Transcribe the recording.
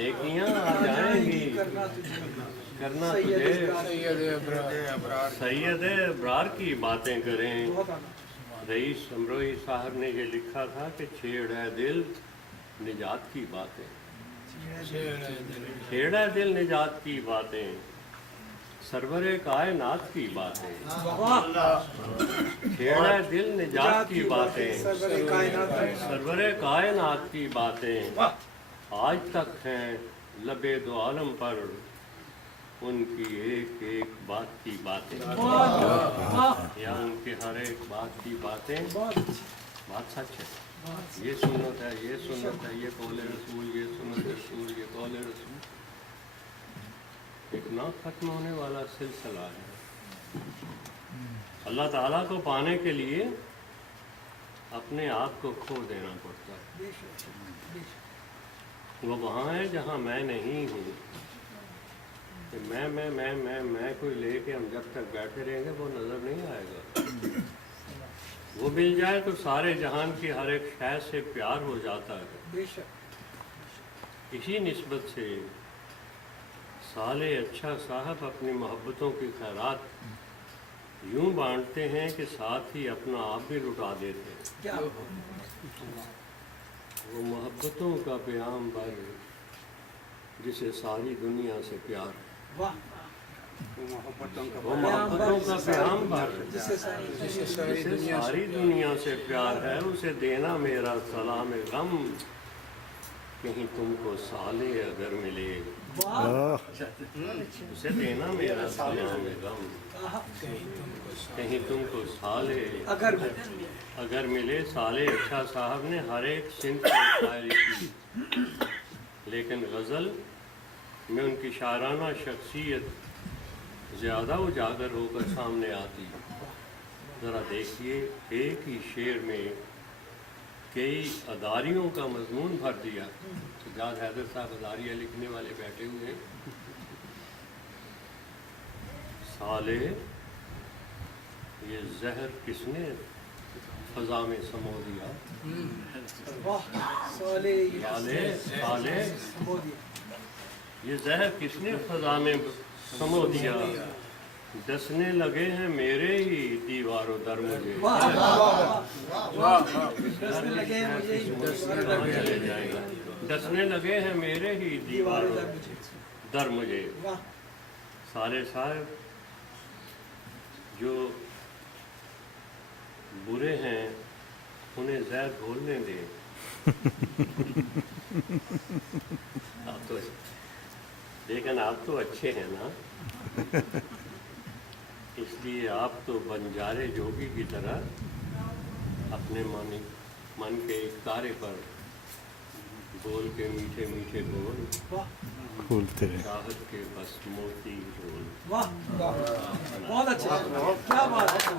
नेकियां आ जाएंगी, करना तुझे सैयद अबरार की बातें करें। रईस अमरोही साहब ने ये लिखा था कि छेड़ है दिल निजात की बातें, छेड़ है दिल निजात की बातें, सरवरे कायनात की बातें, छेड़ है दिल निजात की बातें, सरवरे कायनात की बातें, आज तक हैं लबे दो आलम पर उनकी एक एक बात की बातें, या उनके हर एक बात की बातें बात सच है। ये सुन्नत है, ये सुन्नत है, ये कौले रसूल, ये सुन्नत रसूल, ये कौले रसूल, एक ना खत्म होने वाला सिलसिला है। अल्लाह ताला को पाने के लिए अपने आप को खो देना पड़ता है। वो वहाँ है जहाँ मैं नहीं हूँ। मैं कोई लेके हम जब तक बैठे रहेंगे वो नज़र नहीं आएगा। वो मिल जाए तो सारे जहान की हर एक शय से प्यार हो जाता है। इसी निस्बत से साले अच्छा साहब अपनी मोहब्बतों की खैरात यूं बांटते हैं कि साथ ही अपना आप भी लुटा देते हैं। वो मोहब्बतों का प्याम बर जिसे सारी दुनिया से प्यार है, वो मोहब्बतों का प्याम बर जिसे सारी दुनिया से प्यार है, उसे देना मेरा सलाम गम कहीं तुमको साले अगर मिले, उसे देना मेरा सलाम गम कहीं तुमको साले अगर मिले। साले अच्छा साहब ने हर एक सिंध में शायरी की, लेकिन गज़ल में उनकी शायराना शख्सियत ज़्यादा उजागर होकर सामने आती है। ज़रा देखिए, एक ही शेर में कई अदारियों का मजमून भर दिया। सज्जाद हैदर साहब अदारियाँ लिखने वाले बैठे हुए हैं। साले ये जहर किसने फ़ज़ा में समो दिया, साले ये जहर किसने फ़ज़ा में समो दिया, डसने लगे हैं मेरे ही दीवारों दर मुझे, डसने लगे हैं मेरे ही दीवारों दर मुझे। साले साहब जो बुरे हैं उन्हें जहर घोलने दें। आप तो लेकिन आप तो अच्छे हैं ना, इसलिए आप तो बंजारे जोगी की तरह अपने मन के एक तारे पर बोल के मीठे मीठे बोल फूलते रहे, चाहत के बस मोती रोल। वाह, बहुत अच्छा, क्या बात है।